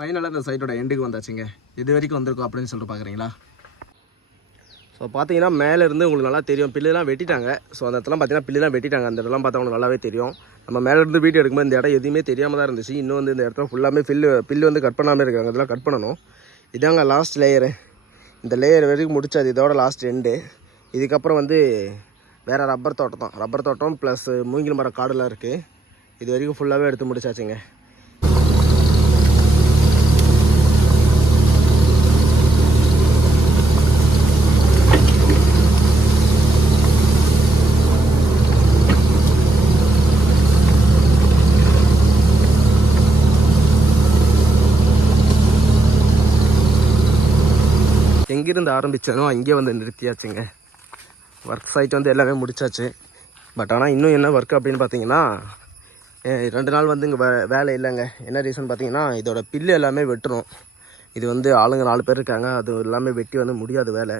ஃபைனலாக இந்த சைட்டோட எண்டுக்கு வந்தாச்சுங்க. இது வரைக்கும் வந்திருக்கோம் அப்படின்னு சொல்லிட்டு பார்க்குறீங்களா ஸோ பார்த்தீங்கன்னா மேலே இருந்து உங்களுக்கு நல்லா தெரியும். பில்லுலாம் வெட்டிட்டாங்க. ஸோ அந்த இடத்துலாம் பார்த்தீங்கன்னா பில்லுலாம் வெட்டிட்டாங்க. அந்த இடம்லாம் பார்த்தா உங்களுக்கு நல்லாவே தெரியும். நம்ம மேலேருந்து வீடியோ எடுக்கும்போது இந்த இடம் எதுவுமே தெரியாமல் தான் இருந்துச்சு. இன்னும் வந்து இந்த இடத்துல ஃபுல்லாமே பில்லு பில்லு வந்து கட் பண்ணாமல் இருக்காங்க அதெல்லாம் கட் பண்ணணும். இதாங்க லாஸ்ட் லேயரு இந்த லேயர் வரைக்கும் முடிச்சது இதோட லாஸ்ட் எண்டு இதுக்கப்புறம் வந்து வேறு ரப்பர் தோட்டம் தான். ரப்பர் தோட்டம் ப்ளஸ் மூங்கில் மரம் காடுலாம் இருக்குது இது வரைக்கும் ஃபுல்லாகவே எடுத்து முடிச்சாச்சுங்க. எங்கேருந்து ஆரம்பித்தனோ அங்கேயே வந்து நிறுத்தியாச்சுங்க. ஒர்க் சைட் வந்து எல்லாமே முடிச்சாச்சு. பட் ஆனால் இன்னும் என்ன ஒர்க் அப்படின்னு பார்த்தீங்கன்னா ரெண்டு நாள் வந்து இங்கே வே வேலை இல்லைங்க. என்ன ரீசன் பார்த்தீங்கன்னா இதோட பில்லு எல்லாமே வெட்டணும். இது வந்து ஆளுங்க நாலு பேர் இருக்காங்க அது எல்லாமே வெட்டி வந்து முடியாது வேலை.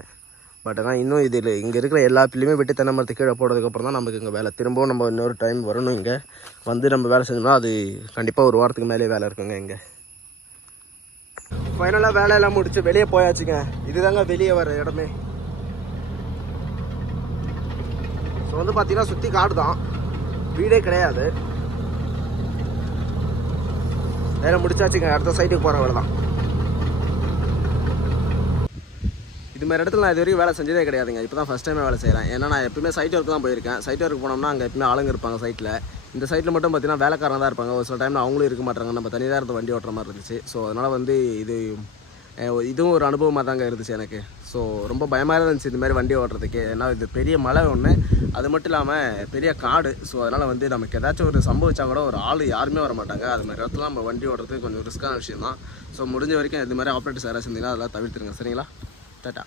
பட் ஆனால் இன்னும் இதில் இங்கே இருக்கிற எல்லா பில்லுமே வெட்டி தென்னை மரத்து கீழே போடுறதுக்கப்புறம் தான் நமக்கு இங்கே வேலை. திரும்பவும் நம்ம இன்னொரு டைம் வரணும் இங்கே. வந்து நம்ம வேலை செஞ்சோம்னா அது கண்டிப்பாக ஒரு வாரத்துக்கு மேலே வேலை இருக்குங்க இங்கே. ஃபைனலாக வேலையெல்லாம் முடிச்சு வெளியே போயாச்சுங்க. இதுதாங்க வெளியே வர இடமே. ஸோ வந்து பார்த்தீங்கன்னா சுற்றி காடு தான். வீடே கிடையாது. வேலை முடிச்சாச்சுங்க. அடுத்த சைட்டுக்கு போகிற வேலை தான் இது மாதிரி இடத்துல நான் இது வரைக்கும் வேலை செஞ்சதே கிடையாதுங்க. இப்போ தான் ஃபஸ்ட் டைமே வேலை செய்கிறேன் ஏன்னா நான் எப்பவுமே சைட் ஒர்க் தான் போயிருக்கேன். சைட் ஒர்க் போனோம்னா அங்கே எப்பவுமே ஆளுங்க இருப்பாங்க சைட்டில் இந்த சைட்டில் மட்டும் பார்த்தீங்கன்னா வேலைக்காரன் தான் இருப்பாங்க. ஒரு சில டைமில் அவங்களும் இருக்க மாட்டாங்க. நம்ம தனியாக இருந்து வண்டி ஓட்டுற மாதிரி இருந்துச்சு. ஸோ அதனால் வந்து இது இதுவும் ஒரு அனுபவமாக தாங்க இருந்துச்சு எனக்கு. ஸோ ரொம்ப பயமாக இருந்துச்சு இந்த மாதிரி வண்டி ஓட்டுறதுக்கு. ஏன்னா இது பெரிய மலை ஒன்று அது மட்டும் இல்லாமல் பெரிய காடு. ஸோ அதனால் வந்து நமக்கு ஏதாச்சும் ஒரு சம்பவிச்சா கூட ஒரு ஆள் யாருமே வர மாட்டாங்க. அது மாதிரி இடத்துல நம்ம வண்டி ஓட்டுறது கொஞ்சம் ரிஸ்க்கான விஷயம் தான் ஸோ முடிஞ்ச வரைக்கும் இது மாதிரி ஆப்ரேட்டர்ஸ் யாராவது இருந்தீங்கன்னா அதெல்லாம் தவிர்த்துருங்க. சரிங்களா? டாட்டா